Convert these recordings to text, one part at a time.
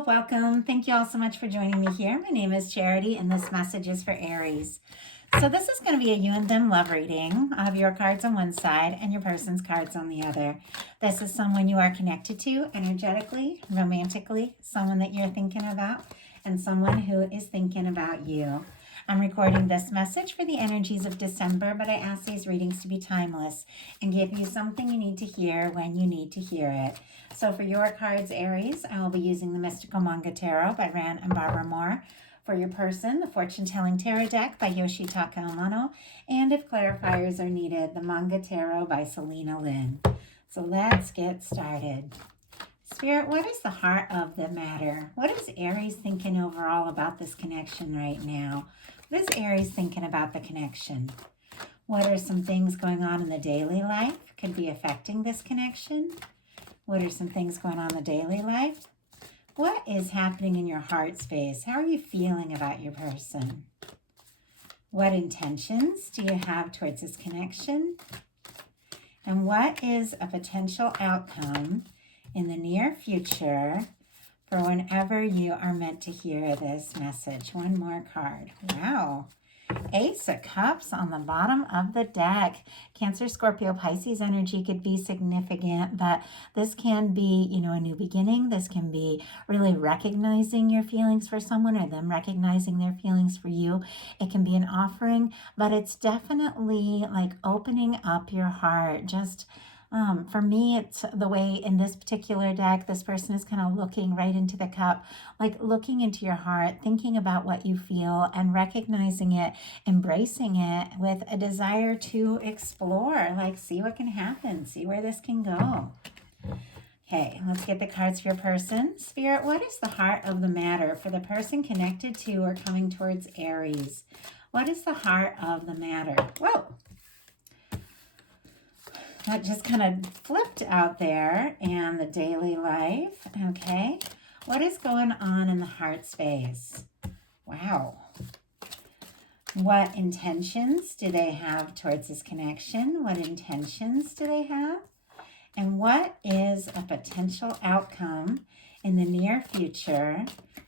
Hello, welcome. Thank you all so much for joining me here. My name is Charity, and this message is for Aries. So this is going to be a you and them love reading. I have your cards on one side and your person's cards on the other. This is someone you are connected to energetically, romantically, someone that you're thinking about, and someone who is thinking about you. I'm recording this message for the energies of December, but I ask these readings to be timeless and give you something you need to hear when you need to hear it. So for your cards, Aries, I will be using the Mystical Manga Tarot by Ran and Barbara Moore. For your person, the Fortune Telling Tarot Deck by Yoshitaka Amano. And if clarifiers are needed, the Manga Tarot by Selena Lynn. So let's get started. Spirit, what is the heart of the matter? What is Aries thinking overall about this connection right now? What is Aries thinking about the connection? What are some things going on in the daily life could be affecting this connection? What are some things going on in the daily life? What is happening in your heart space? How are you feeling about your person? What intentions do you have towards this connection? And what is a potential outcome in the near future for whenever you are meant to hear this message? One more card. Wow. Ace of Cups on the bottom of the deck. Cancer, Scorpio, Pisces energy could be significant, but this can be, a new beginning. This can be really recognizing your feelings for someone or them recognizing their feelings for you. It can be an offering, but it's definitely like opening up your heart. Just for me, it's the way in this particular deck, this person is kind of looking right into the cup, like looking into your heart, thinking about what you feel and recognizing it, embracing it with a desire to explore, like see what can happen, see where this can go. Okay, let's get the cards for your person. Spirit, what is the heart of the matter for the person connected to or coming towards Aries? What is the heart of the matter? Whoa! That just kind of flipped out there. And the daily life. Okay. What is going on in the heart space? Wow. What intentions do they have towards this connection? What intentions do they have? And what is a potential outcome in the near future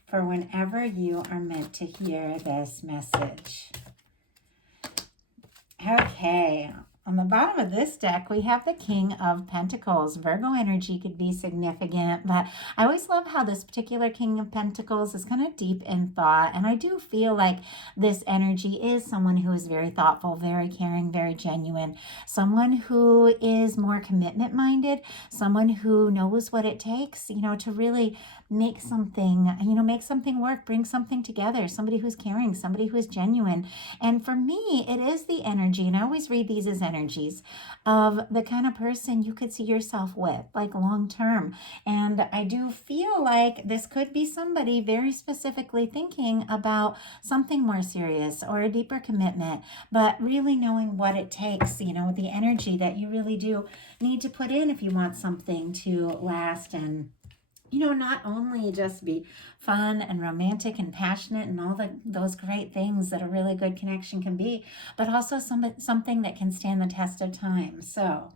for whenever you are meant to hear this message? Okay. On the bottom of this deck, we have the King of Pentacles. Virgo energy could be significant, but I always love how this particular King of Pentacles is kind of deep in thought. And I do feel like this energy is someone who is very thoughtful, very caring, very genuine, someone who is more commitment-minded, someone who knows what it takes, to really make something, make something work, bring something together, somebody who's caring, somebody who is genuine. And for me, it is the energy, and I always read these as energies of the kind of person you could see yourself with, like long term. And I do feel like this could be somebody very specifically thinking about something more serious or a deeper commitment, but really knowing what it takes, the energy that you really do need to put in if you want something to last and not only just be fun and romantic and passionate and all those great things that a really good connection can be, but also something that can stand the test of time. So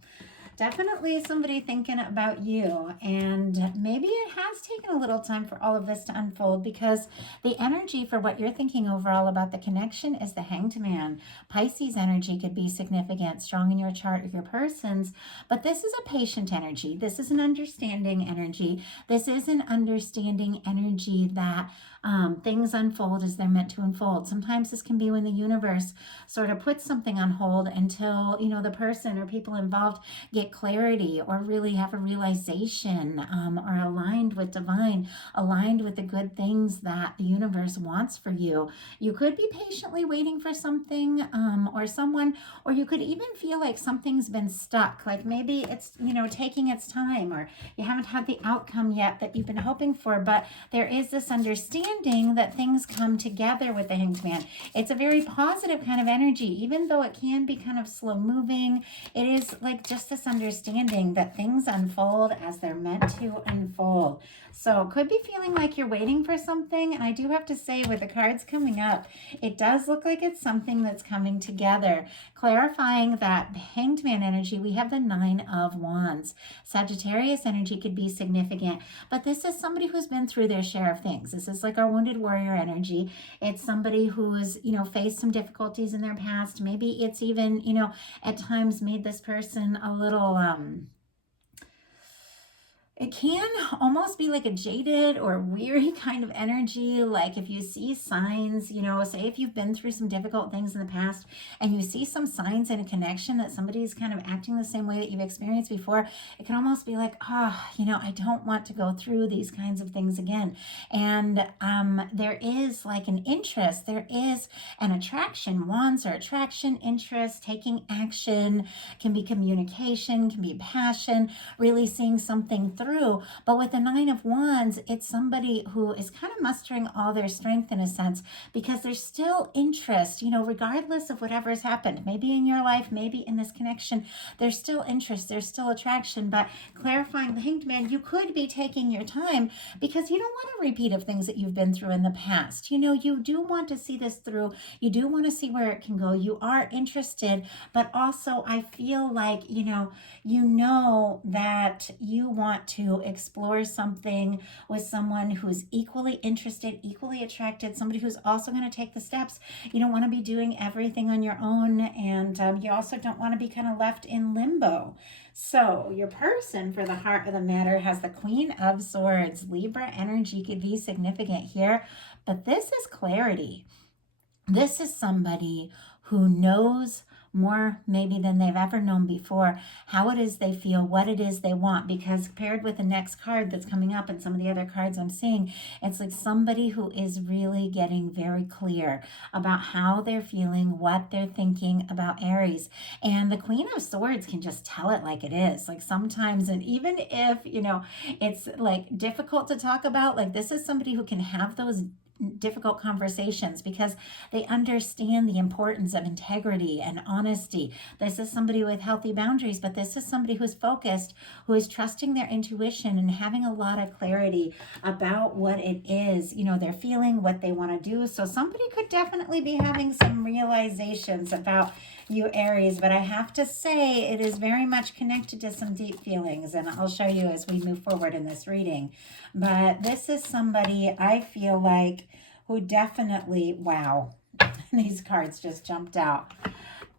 definitely somebody thinking about you, and maybe it has taken a little time for all of this to unfold because the energy for what you're thinking overall about the connection is the Hanged Man. Pisces energy could be significant, strong in your chart of your person's, but this is a patient energy. This is an understanding energy. This is an understanding energy that things unfold as they're meant to unfold. Sometimes this can be when the universe sort of puts something on hold until, the person or people involved get clarity or really have a realization or aligned with divine, aligned with the good things that the universe wants for you. You could be patiently waiting for something or someone, or you could even feel like something's been stuck, like maybe it's, taking its time, or you haven't had the outcome yet that you've been hoping for, but there is this understanding that things come together with the Hanged Man. It's a very positive kind of energy, even though it can be kind of slow moving. It is like just this understanding that things unfold as they're meant to unfold. So could be feeling like you're waiting for something. And I do have to say, with the cards coming up, it does look like it's something that's coming together. Clarifying that Hanged Man energy, we have the Nine of Wands. Sagittarius energy could be significant, but this is somebody who's been through their share of things. This is like our wounded warrior energy. It's somebody who's, faced some difficulties in their past. Maybe it's even, at times made this person a little, it can almost be like a jaded or weary kind of energy. Like if you see signs, say if you've been through some difficult things in the past and you see some signs in a connection that somebody's kind of acting the same way that you've experienced before, it can almost be like, I don't want to go through these kinds of things again. And there is like an interest, there is an attraction. Wands are attraction, interest, taking action, can be communication, can be passion, really seeing something through. But with the Nine of Wands, it's somebody who is kind of mustering all their strength in a sense, because there's still interest, regardless of whatever has happened, maybe in your life, maybe in this connection, there's still interest, there's still attraction. But clarifying the Hanged Man, you could be taking your time because you don't want a repeat of things that you've been through in the past. You do want to see this through. You do want to see where it can go. You are interested, but also I feel like, you know that you want to explore something with someone who's equally interested, equally attracted, somebody who's also going to take the steps. You don't want to be doing everything on your own, and you also don't want to be kind of left in limbo. So your person, for the heart of the matter, has the Queen of Swords. Libra energy could be significant here, but this is clarity. This is somebody who knows more maybe than they've ever known before, how it is they feel, what it is they want, because paired with the next card that's coming up and some of the other cards I'm seeing, it's like somebody who is really getting very clear about how they're feeling, what they're thinking about Aries. And the Queen of Swords can just tell it like it is. Like sometimes, and even if, it's like difficult to talk about, like this is somebody who can have those difficult conversations because they understand the importance of integrity and honesty. This is somebody with healthy boundaries, but this is somebody who's focused, who is trusting their intuition and having a lot of clarity about what it is, they're feeling, what they want to do. So somebody could definitely be having some realizations about you, Aries, but I have to say it is very much connected to some deep feelings, and I'll show you as we move forward in this reading. But this is somebody I feel like who definitely, wow, these cards just jumped out,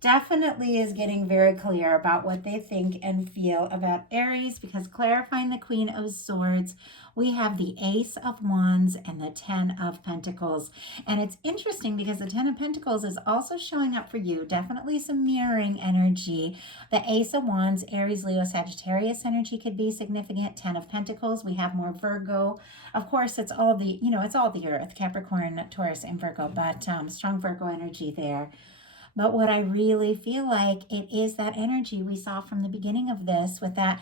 definitely is getting very clear about what they think and feel about Aries, because clarifying the Queen of Swords, we have the Ace of Wands and the Ten of Pentacles. And it's interesting because the Ten of Pentacles is also showing up for you. Definitely some mirroring energy. The Ace of Wands, Aries, Leo, Sagittarius energy could be significant. Ten of Pentacles, we have more Virgo. Of course, it's all the, it's all the Earth, Capricorn, Taurus, and Virgo, but strong Virgo energy there. But what I really feel like it is that energy we saw from the beginning of this with that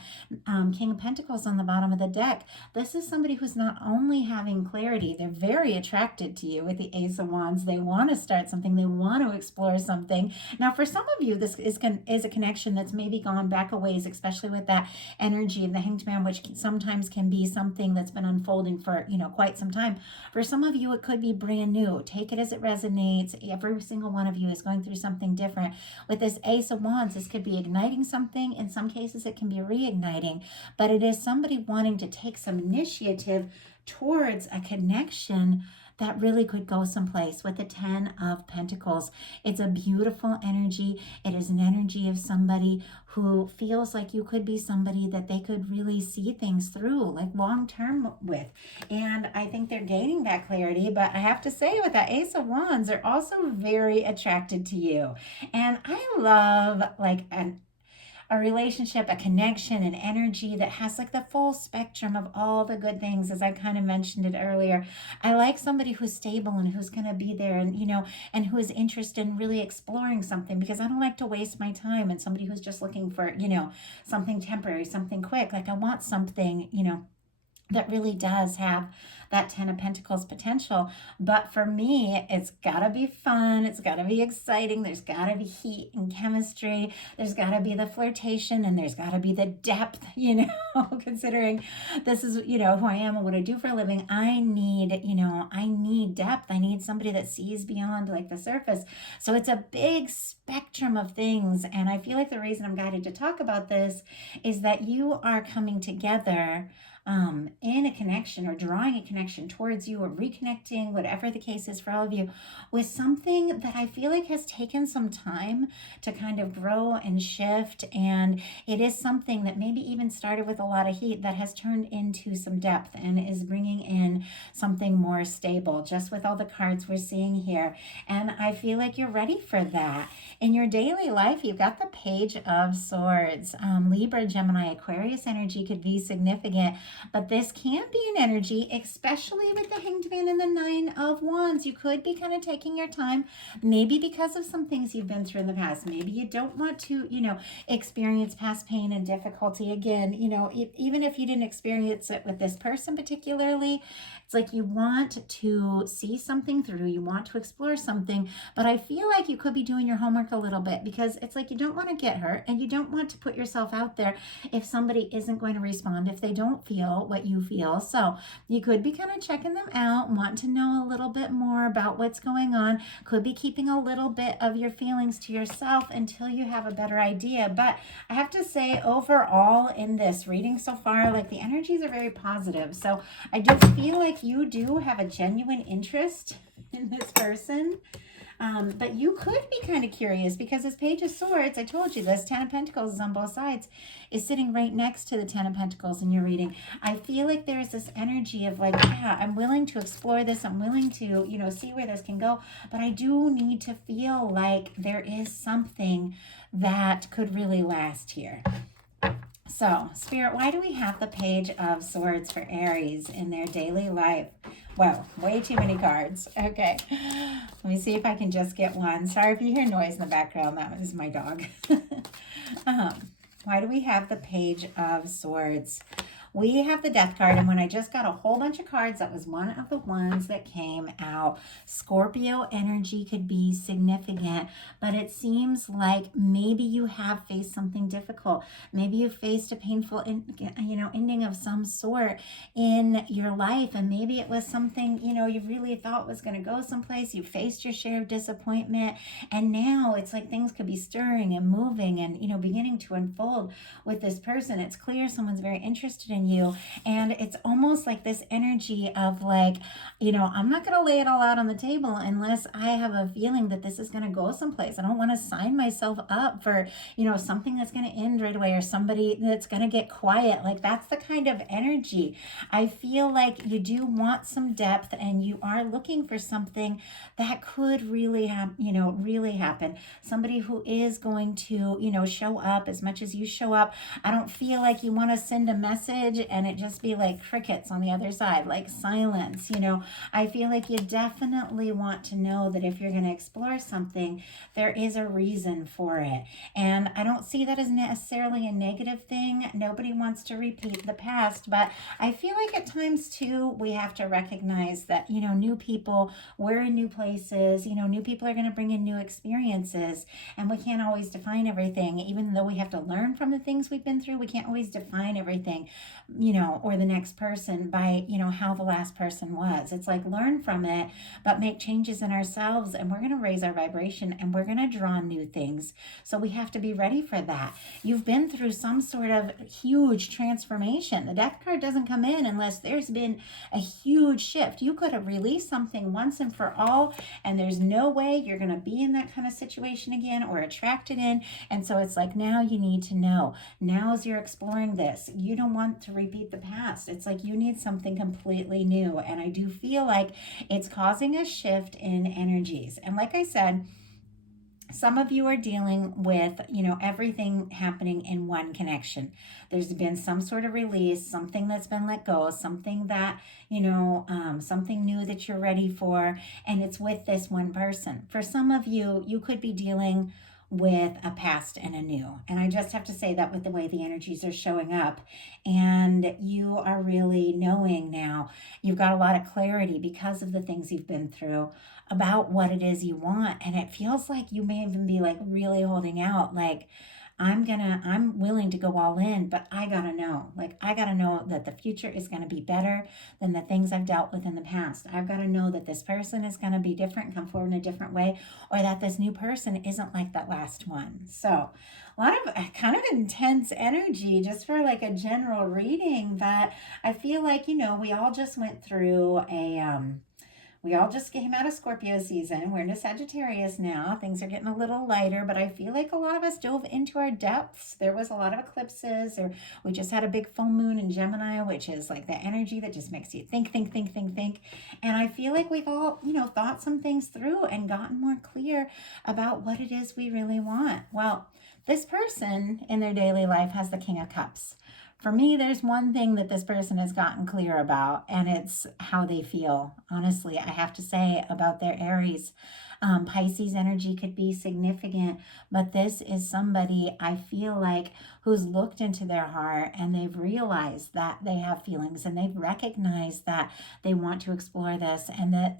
King of Pentacles on the bottom of the deck. This is somebody who's not only having clarity, they're very attracted to you with the Ace of Wands. They want to start something. They want to explore something. Now, for some of you, this is a connection that's maybe gone back a ways, especially with that energy of the Hanged Man, which sometimes can be something that's been unfolding for, quite some time. For some of you, it could be brand new. Take it as it resonates. Every single one of you is going through something different. With this Ace of Wands, this could be igniting something. In some cases, it can be reigniting, but it is somebody wanting to take some initiative towards a connection that really could go someplace. With the Ten of Pentacles, it's a beautiful energy. It is an energy of somebody who feels like you could be somebody that they could really see things through, like long term with. And I think they're gaining that clarity. But I have to say, with that Ace of Wands, they're also very attracted to you. And I love like a relationship, a connection, an energy that has like the full spectrum of all the good things, as I kind of mentioned it earlier. I like somebody who's stable and who's going to be there and, and who is interested in really exploring something, because I don't like to waste my time. And somebody who's just looking for, something temporary, something quick. Like I want something, that really does have that 10 of Pentacles potential. But for me, it's gotta be fun. It's gotta be exciting. There's gotta be heat and chemistry. There's gotta be the flirtation, and there's gotta be the depth, considering this is, who I am and what I do for a living. I need depth. I need somebody that sees beyond like the surface. So it's a big spectrum of things. And I feel like the reason I'm guided to talk about this is that you are coming together in a connection, or drawing a connection towards you, or reconnecting, whatever the case is for all of you, with something that I feel like has taken some time to kind of grow and shift. And it is something that maybe even started with a lot of heat that has turned into some depth and is bringing in something more stable, just with all the cards we're seeing here. And I feel like you're ready for that. In your daily life, you've got the Page of Swords. Libra, Gemini, Aquarius energy could be significant. But this can be an energy, especially with the Hanged Man and the Nine of Wands. You could be kind of taking your time, maybe because of some things you've been through in the past. Maybe you don't want to, experience past pain and difficulty again. Even if you didn't experience it with this person particularly, it's like you want to see something through, you want to explore something, but I feel like you could be doing your homework a little bit, because it's like you don't want to get hurt, and you don't want to put yourself out there if somebody isn't going to respond, if they don't feel what you feel. So you could be kind of checking them out, want to know a little bit more about what's going on, could be keeping a little bit of your feelings to yourself until you have a better idea. But I have to say, overall in this reading so far, like the energies are very positive. So I do feel like you do have a genuine interest in this person. But you could be kind of curious, because this Page of Swords, I told you this, 10 of Pentacles is on both sides, is sitting right next to the 10 of Pentacles in your reading. I feel like there's this energy of like, yeah, I'm willing to explore this. I'm willing to, see where this can go. But I do need to feel like there is something that could really last here. So, Spirit, why do we have the Page of Swords for Aries in their daily life? Whoa, way too many cards. Okay, let me see if I can just get one. Sorry if you hear noise in the background. That is my dog. Why do we have the Page of Swords? We have the Death card, and when I just got a whole bunch of cards, that was one of the ones that came out. Scorpio energy could be significant, but it seems like maybe you have faced something difficult. Maybe you faced a painful, ending of some sort in your life, and maybe it was something, you really thought was going to go someplace. You faced your share of disappointment, and now it's like things could be stirring and moving and, beginning to unfold with this person. It's clear someone's very interested in you, and it's almost like this energy of like, I'm not going to lay it all out on the table unless I have a feeling that this is going to go someplace. I don't want to sign myself up for, something that's going to end right away, or somebody that's going to get quiet. Like, that's the kind of energy. I feel like you do want some depth, and you are looking for something that could really happen. Somebody who is going to, show up as much as you show up. I don't feel like you want to send a message and it just be like crickets on the other side, like silence. I feel like you definitely want to know that if you're going to explore something, there is a reason for it. And I don't see that as necessarily a negative thing. Nobody wants to repeat the past, but I feel like at times too, we have to recognize that, new people, we're in new places, new people are going to bring in new experiences, and we can't always define everything. Even though we have to learn from the things we've been through, we can't always define everything, or the next person by, how the last person was. It's like, learn from it, but make changes in ourselves, and we're going to raise our vibration, and we're going to draw new things. So we have to be ready for that. You've been through some sort of huge transformation. The Death card doesn't come in unless there's been a huge shift. You could have released something once and for all, and there's no way you're going to be in that kind of situation again or attracted in. And so it's like, now you need to know. Now as you're exploring this, you don't want to repeat the past. It's like you need something completely new. And I do feel like it's causing a shift in energies. And like I said, some of you are dealing with, everything happening in one connection. There's been some sort of release, something that's been let go, something that, something new that you're ready for, and it's with this one person. For some of you, you could be dealing with a past and a new. And I just have to say that with the way the energies are showing up. And you are really knowing now, you've got a lot of clarity because of the things you've been through about what it is you want. And it feels like you may even be like really holding out, like, I'm willing to go all in, but I gotta know. Like, I gotta know that the future is gonna be better than the things I've dealt with in the past. I've gotta know that this person is gonna be different, come forward in a different way, or that this new person isn't like that last one. So, a lot of kind of intense energy just for like a general reading, but I feel like, we all just went through we all just came out of Scorpio season. We're into Sagittarius now. Things are getting a little lighter, but I feel like a lot of us dove into our depths. There was a lot of eclipses, or we just had a big full moon in Gemini, which is like the energy that just makes you think, think, think, think, think. And I feel like we've all, thought some things through and gotten more clear about what it is we really want. Well, this person in their daily life has the King of Cups. For me, there's one thing that this person has gotten clear about, and it's how they feel. Honestly, I have to say about their Aries. Pisces energy could be significant, but this is somebody I feel like who's looked into their heart and they've realized that they have feelings and they've recognized that they want to explore this, and that,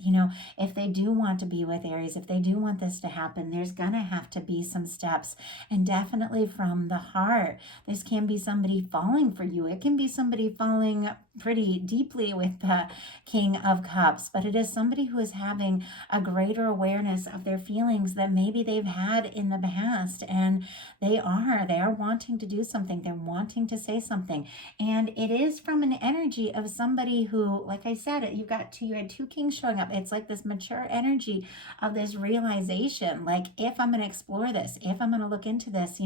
if they do want to be with Aries, if they do want this to happen, there's gonna have to be some steps, and definitely from the heart. This can be somebody falling for you. It can be somebody falling pretty deeply with the King of Cups, but it is somebody who is having a greater awareness of their feelings that maybe they've had in the past, and they are wanting to do something. They're wanting to say something, and it is from an energy of somebody who, like I said, you had two kings showing up. It's like this mature energy of this realization, like, if I'm going to explore this, if I'm going to look into this,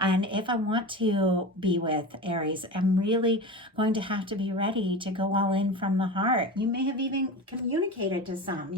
and if I want to be with Aries, I'm really going to have to be ready to go all in from the heart. You may have even communicated to some,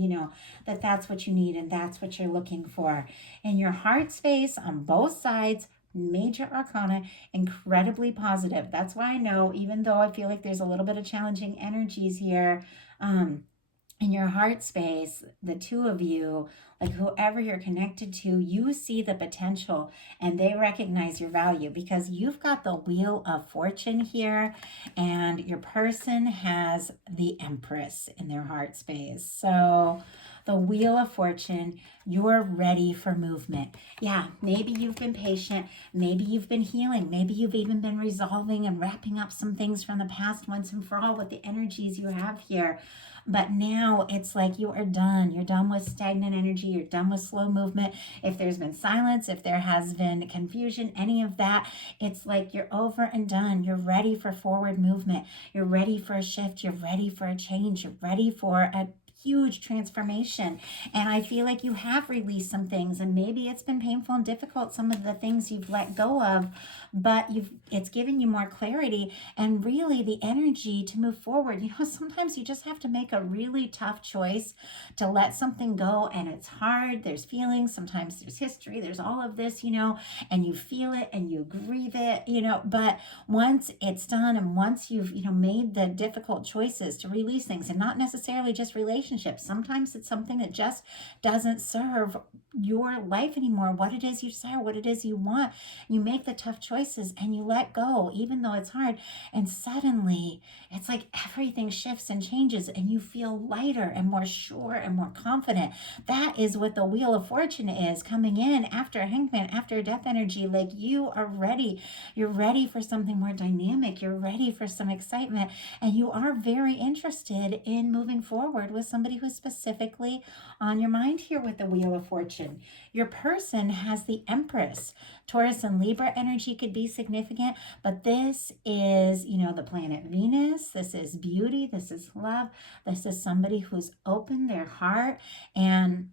that that's what you need and that's what you're looking for. In your heart space on both sides, major arcana, incredibly positive. That's why I know, even though I feel like there's a little bit of challenging energies here, in your heart space, the two of you, like whoever you're connected to, you see the potential and they recognize your value, because you've got the Wheel of Fortune here and your person has the Empress in their heart space. So the Wheel of Fortune, you're ready for movement. Yeah, maybe you've been patient. Maybe you've been healing. Maybe you've even been resolving and wrapping up some things from the past once and for all with the energies you have here. But now it's like you are done. You're done with stagnant energy. You're done with slow movement. If there's been silence, if there has been confusion, any of that, it's like you're over and done. You're ready for forward movement. You're ready for a shift. You're ready for a change. You're ready for a huge transformation. And I feel like you have released some things, and maybe it's been painful and difficult, some of the things you've let go of, but it's given you more clarity and really the energy to move forward. Sometimes you just have to make a really tough choice to let something go, and it's hard. There's feelings, sometimes there's history, there's all of this, and you feel it and you grieve it, but once it's done, and once you've made the difficult choices to release things, and not necessarily just relationships, sometimes it's something that just doesn't serve your life anymore, what it is you desire, what it is you want. You make the tough choices and you let go, even though it's hard, and suddenly it's like everything shifts and changes and you feel lighter and more sure and more confident. That is what the Wheel of Fortune is, coming in after a Hangman, after a death energy. Like, you are ready. You're ready for something more dynamic. You're ready for some excitement, and you are very interested in moving forward with somebody who's specifically on your mind here with the Wheel of Fortune. Your person has the Empress. Taurus and Libra energy could be significant, but this is, the planet Venus. This is beauty. This is love. This is somebody who's opened their heart, and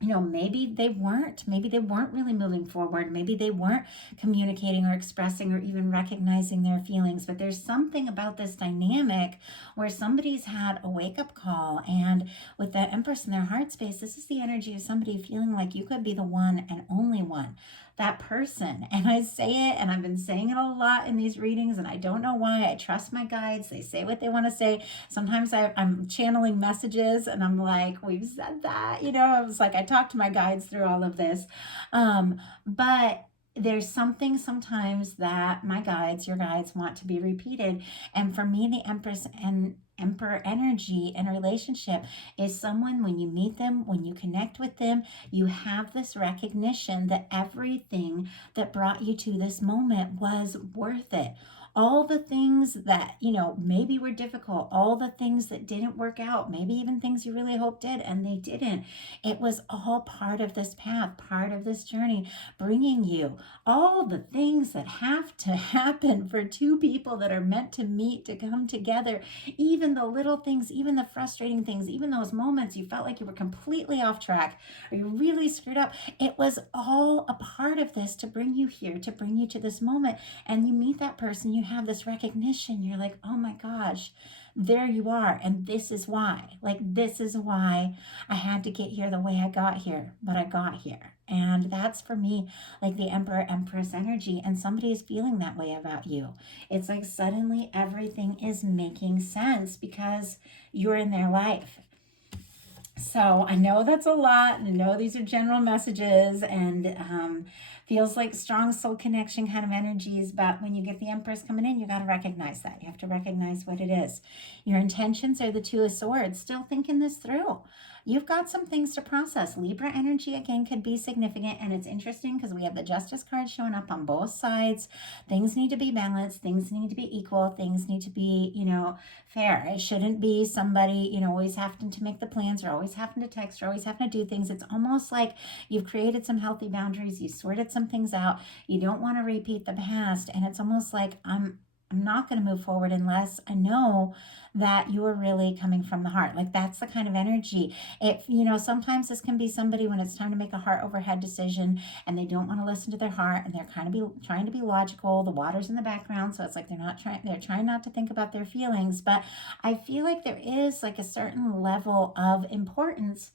maybe they weren't really moving forward. Maybe they weren't communicating or expressing or even recognizing their feelings. But there's something about this dynamic where somebody's had a wake-up call, and with that Empress in their heart space, this is the energy of somebody feeling like you could be the one and only one. that person. And I say it, and I've been saying it a lot in these readings, and I don't know why. I trust my guides. They say what they want to say. Sometimes I'm channeling messages and I'm like, we've said that. I was like, I talked to my guides through all of this. But there's something sometimes that my guides, your guides, want to be repeated. And for me, the Empress and Emperor energy in a relationship is someone, when you meet them, when you connect with them, you have this recognition that everything that brought you to this moment was worth it. All the things that, maybe were difficult, all the things that didn't work out, maybe even things you really hoped did and they didn't. It was all part of this path, part of this journey, bringing you all the things that have to happen for two people that are meant to meet, to come together. Even the little things, even the frustrating things, even those moments you felt like you were completely off track or you really screwed up. It was all a part of this to bring you here, to bring you to this moment. And you meet that person, you have this recognition. You're like, oh my gosh, there you are. And this is why. Like, this is why I had to get here the way I got here, but I got here. And that's for me, like the Emperor Empress energy. And somebody is feeling that way about you. It's like suddenly everything is making sense because you're in their life. So I know that's a lot. I know these are general messages and feels like strong soul connection kind of energies. But when you get the Empress coming in, you got to recognize that. You have to recognize what it is. Your intentions are the Two of Swords. Still thinking this through. You've got some things to process. Libra energy, again, could be significant. And it's interesting because we have the Justice card showing up on both sides. Things need to be balanced. Things need to be equal. Things need to be, fair. It shouldn't be somebody, always having to make the plans or always having to text or always having to do things. It's almost like you've created some healthy boundaries. You've sorted some things out. You don't want to repeat the past. And it's almost like I'm not going to move forward unless I know that you are really coming from the heart. Like, that's the kind of energy. Sometimes this can be somebody when it's time to make a heart over head decision and they don't want to listen to their heart and they're kind of trying to be logical. The water's in the background, so it's like they're trying not to think about their feelings. But I feel like there is like a certain level of importance.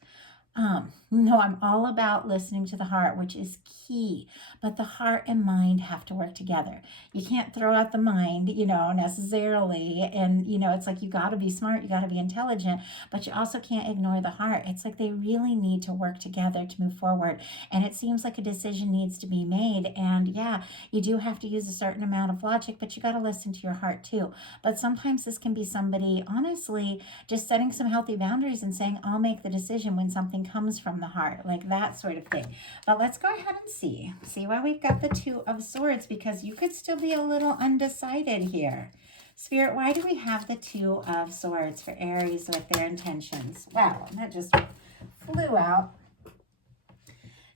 No, I'm all about listening to the heart, which is key. But the heart and mind have to work together. You can't throw out the mind, necessarily. And, it's like you got to be smart, you got to be intelligent, but you also can't ignore the heart. It's like they really need to work together to move forward. And it seems like a decision needs to be made. And yeah, you do have to use a certain amount of logic, but you got to listen to your heart too. But sometimes this can be somebody, honestly, just setting some healthy boundaries and saying, I'll make the decision when something comes from the heart, like that sort of thing. But let's go ahead and see why we've got the Two of Swords, because you could still be a little undecided here. Spirit, why do we have the Two of Swords for Aries with their intentions? Wow, that just flew out.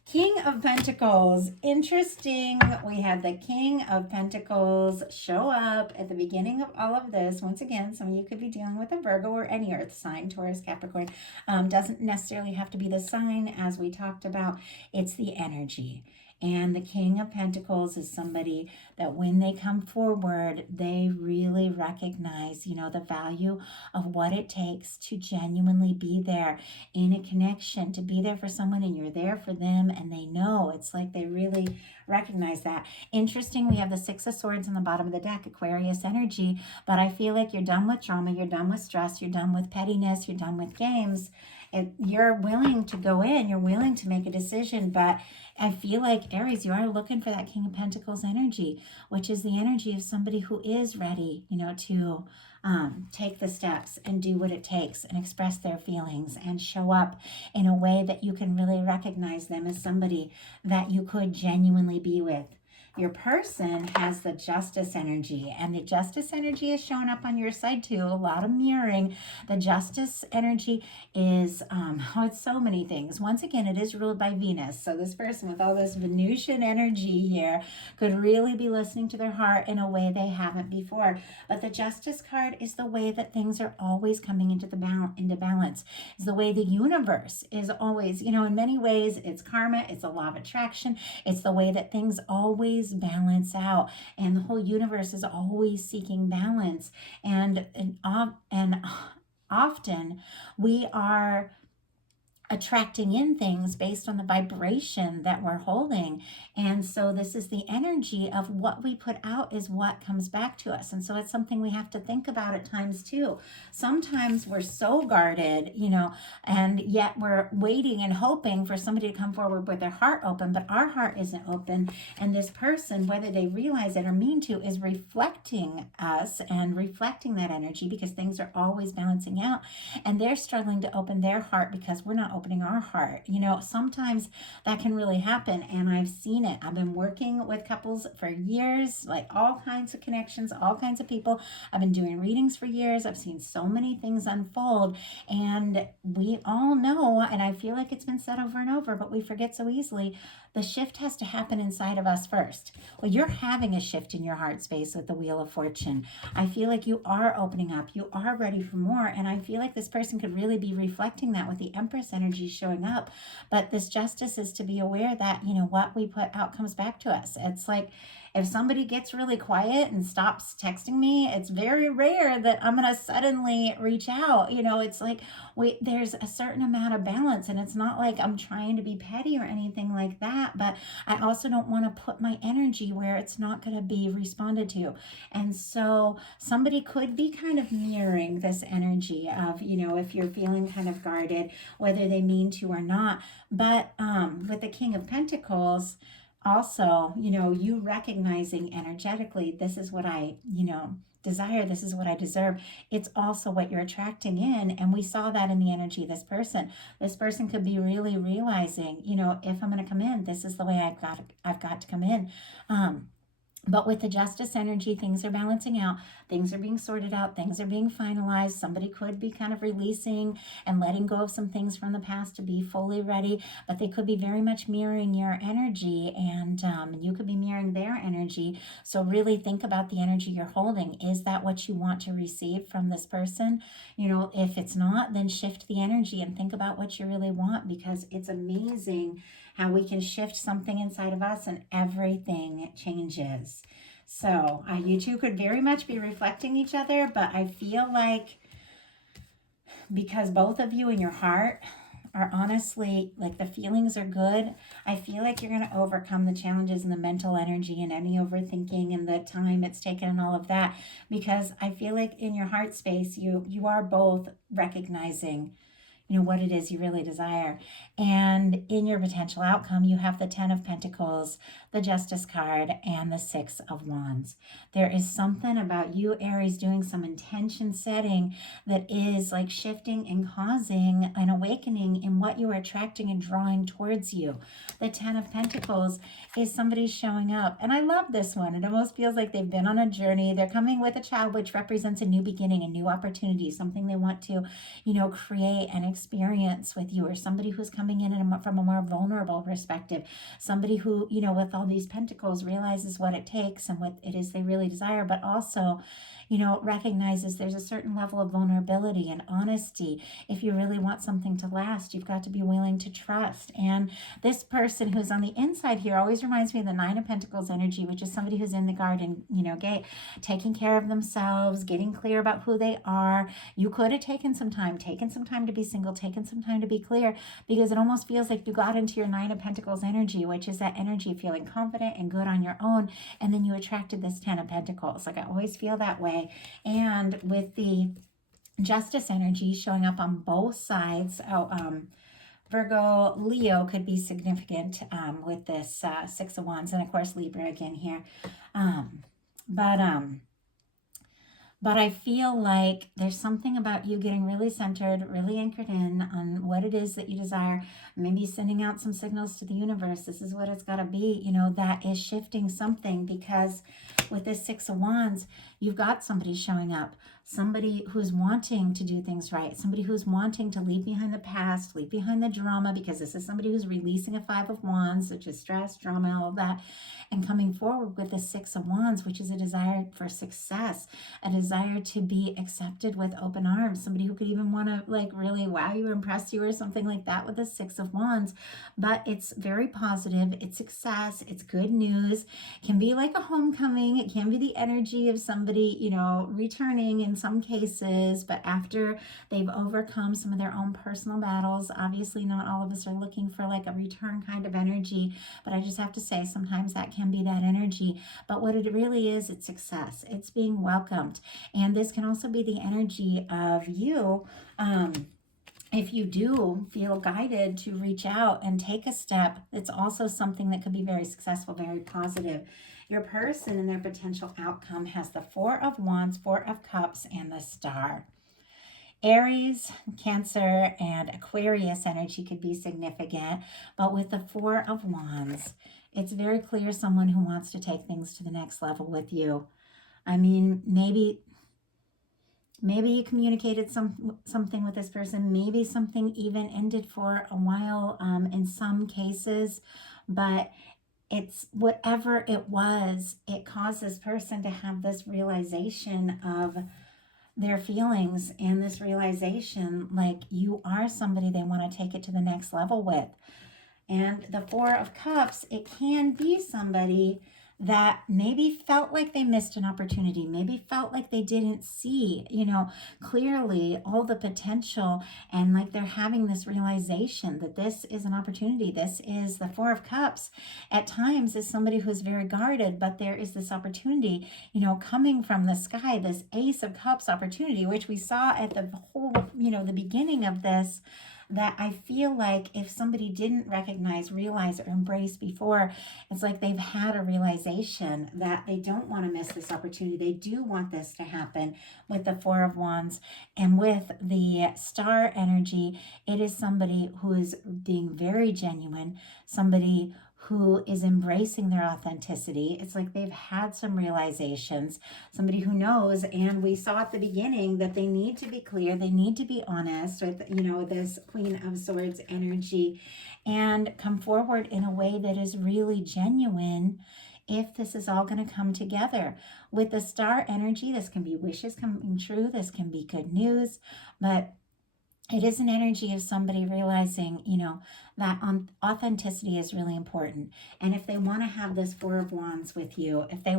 King of Pentacles. Interesting. We had the King of Pentacles show up at the beginning of all of this. Once again, some of you could be dealing with a Virgo or any earth sign, Taurus, Capricorn. Doesn't necessarily have to be the sign, as we talked about. It's the energy. And the King of Pentacles is somebody that when they come forward, they really recognize, the value of what it takes to genuinely be there in a connection, to be there for someone, and you're there for them, and they know. It's like they really recognize that. Interesting, we have the Six of Swords on the bottom of the deck, Aquarius energy, but I feel like you're done with drama, you're done with stress, you're done with pettiness, you're done with games. You're willing to go in, you're willing to make a decision, but I feel like, Aries, you are looking for that King of Pentacles energy, which is the energy of somebody who is ready, to take the steps and do what it takes and express their feelings and show up in a way that you can really recognize them as somebody that you could genuinely be with. Your person has the Justice energy, and the Justice energy is showing up on your side too. A lot of mirroring. The Justice energy is, it's so many things. Once again, it is ruled by Venus. So this person with all this Venusian energy here could really be listening to their heart in a way they haven't before. But the Justice card is the way that things are always coming into balance. It's the way the universe is always, in many ways, it's karma, it's a law of attraction. It's the way that things always balance out, and the whole universe is always seeking balance, and often we are attracting in things based on the vibration that we're holding. And so this is the energy of what we put out is what comes back to us. And so it's something we have to think about at times too. Sometimes we're so guarded, and yet we're waiting and hoping for somebody to come forward with their heart open, but our heart isn't open. And this person, whether they realize it or mean to, is reflecting us and reflecting that energy, because things are always balancing out, and they're struggling to open their heart because we're not opening our heart. Sometimes that can really happen, and I've seen it. I've been working with couples for years, like all kinds of connections, all kinds of people. I've been doing readings for years. I've seen so many things unfold, and we all know, and I feel like it's been said over and over, but we forget so easily, the shift has to happen inside of us first. Well, you're having a shift in your heart space with the Wheel of Fortune. I feel like you are opening up. You are ready for more. And I feel like this person could really be reflecting that with the Empress energy showing up. But this justice is to be aware that, what we put out comes back to us. It's like, if somebody gets really quiet and stops texting me, it's very rare that I'm going to suddenly reach out. It's like there's a certain amount of balance, and it's not like I'm trying to be petty or anything like that, but I also don't want to put my energy where it's not going to be responded to. And so somebody could be kind of mirroring this energy of, if you're feeling kind of guarded, whether they mean to or not. But with the King of Pentacles, also, you recognizing energetically, this is what I, desire, this is what I deserve. It's also what you're attracting in. And we saw that in the energy of this person. This person could be really realizing, if I'm going to come in, this is the way I've got to come in. But with the justice energy, things are balancing out. Things are being sorted out. Things are being finalized. Somebody could be kind of releasing and letting go of some things from the past to be fully ready. But they could be very much mirroring your energy, and you could be mirroring their energy. So really think about the energy you're holding. Is that what you want to receive from this person? If it's not, then shift the energy and think about what you really want, because it's amazing how we can shift something inside of us and everything changes. So you two could very much be reflecting each other, but I feel like because both of you in your heart are honestly, like, the feelings are good, I feel like you're going to overcome the challenges and the mental energy and any overthinking and the time it's taken and all of that, because I feel like in your heart space, you are both recognizing what it is you really desire. And in your potential outcome, you have the 10 of Pentacles, the Justice card, and the 6 of Wands. There is something about you, Aries, doing some intention setting that is like shifting and causing an awakening in what you are attracting and drawing towards you. The 10 of Pentacles is somebody showing up. And I love this one. It almost feels like they've been on a journey. They're coming with a child, which represents a new beginning, a new opportunity, something they want to, create and experience with you, or somebody who's coming in from a more vulnerable perspective, somebody who, with all these pentacles, realizes what it takes and what it is they really desire, but also, recognizes there's a certain level of vulnerability and honesty. If you really want something to last, you've got to be willing to trust. And this person who's on the inside here always reminds me of the 9 of Pentacles energy, which is somebody who's in the garden, gate, taking care of themselves, getting clear about who they are. You could have taken some time to be single, taken some time to be clear, because it almost feels like you got into your 9 of Pentacles energy, which is that energy of feeling confident and good on your own, and then you attracted this 10 of Pentacles. Like, I always feel that way. And with the Justice energy showing up on both sides, Virgo, Leo could be significant with this 6 of Wands, and of course Libra again here. But I feel like there's something about you getting really centered, really anchored in on what it is that you desire, maybe sending out some signals to the universe. This is what it's got to be, that is shifting something, because with this 6 of Wands, you've got somebody showing up, somebody who's wanting to do things right, somebody who's wanting to leave behind the past, leave behind the drama, because this is somebody who's releasing a 5 of Wands, which is stress, drama, all of that, and coming forward with the 6 of Wands, which is a desire for success, a desire to be accepted with open arms, somebody who could even want to really wow you or impress you or something like that with the 6 of Wands. But it's very positive, it's success, it's good news, can be like a homecoming, returning. It can be the energy of somebody, you know, returning in some cases, but after they've overcome some of their own personal battles. Obviously, not all of us are looking for like a return kind of energy, but I just have to say sometimes that can be that energy. But what it really is, it's success. It's being welcomed. And this can also be the energy of you. If you do feel guided to reach out and take a step, it's also something that could be very successful, very positive. Your person and their potential outcome has the Four of Wands, Four of Cups, and the Star. Aries, Cancer, and Aquarius energy could be significant, but with the Four of Wands, it's very clear someone who wants to take things to the next level with you. I mean, maybe you communicated something with this person. Maybe something even ended for a while in some cases, but it's whatever it was, it caused this person to have this realization of their feelings and this realization like you are somebody they want to take it to the next level with. And the Four of Cups, it can be somebody that maybe felt like they missed an opportunity, maybe felt like they didn't see, you know, clearly all the potential, and like they're having this realization that this is an opportunity. This is the Four of Cups. At times is somebody who's very guarded, but there is this opportunity, you know, coming from the sky, this Ace of Cups opportunity, which we saw at the whole, you know, the beginning of this, that I feel like if somebody didn't recognize, realize, or embrace before, it's like they've had a realization that they don't want to miss this opportunity. They do want this to happen with the Four of Wands. And with the Star energy, it is somebody who is being very genuine, somebody who is embracing their authenticity. It's like they've had some realizations, somebody who knows, and we saw at the beginning that they need to be clear, they need to be honest with, you know, this Queen of Swords energy, and come forward in a way that is really genuine if this is all going to come together. With the Star energy, this can be wishes coming true, this can be good news, but it is an energy of somebody realizing, you know, that authenticity is really important. And if they want to have this Four of Wands with you, if they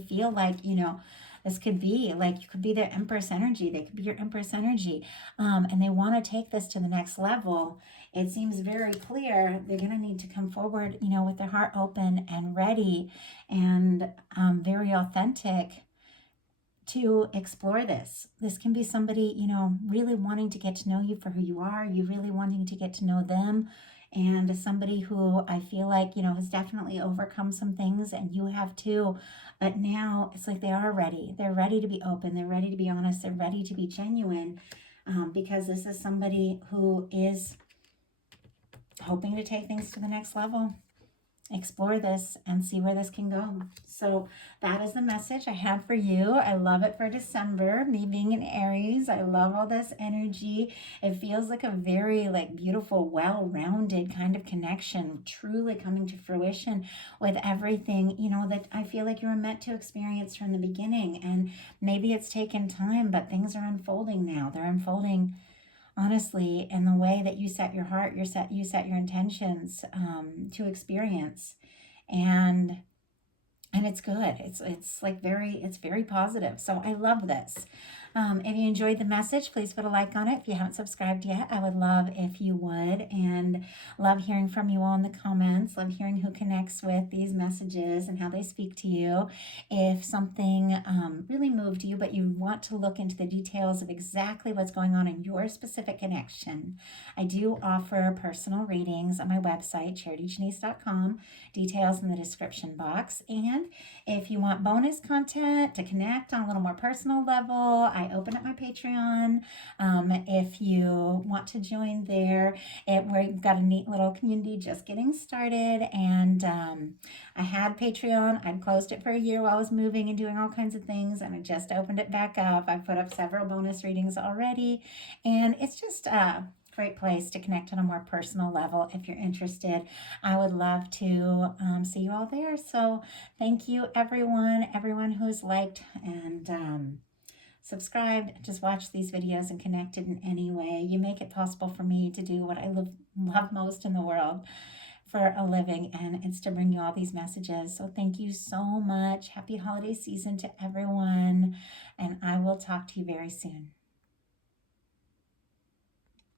feel like, you know, this could be like, you could be their Empress energy, they could be your Empress energy, and they want to take this to the next level, it seems very clear they're going to need to come forward, you know, with their heart open and ready and very authentic to explore this. This can be somebody, you know, really wanting to get to know you for who you are, you really wanting to get to know them, and somebody who I feel like, you know, has definitely overcome some things, and you have too. But now it's like they are ready. They're ready to be open. They're ready to be honest. They're ready to be genuine, because this is somebody who is hoping to take things to the next level. Explore this and see where this can go. So that is the message I have for you. I love it for December. Me being an Aries, I love all this energy. It feels like a very like beautiful, well-rounded kind of connection, truly coming to fruition with everything, you know, that I feel like you were meant to experience from the beginning. And maybe it's taken time, but things are unfolding now. They're unfolding honestly in the way that you set your heart, you set your intentions to experience, and it's good. It's like very positive. So I love this. If you enjoyed the message, please put a like on it. If you haven't subscribed yet, I would love if you would, and love hearing from you all in the comments. Love hearing who connects with these messages and how they speak to you. If something really moved you, but you want to look into the details of exactly what's going on in your specific connection, I do offer personal readings on my website, charityjanice.com. Details in the description box. And if you want bonus content to connect on a little more personal level, I open up my Patreon. If you want to join there, we've got a neat little community just getting started. And I had Patreon. I'd closed it for a year while I was moving and doing all kinds of things, and I just opened it back up. I've put up several bonus readings already, and it's just great place to connect on a more personal level. If you're interested, I would love to see you all there. So thank you, everyone who's liked and subscribed, just watched these videos and connected in any way. You make it possible for me to do what I love most in the world. for a living, and it's to bring you all these messages. So thank you so much. Happy holiday season to everyone, and I will talk to you very soon.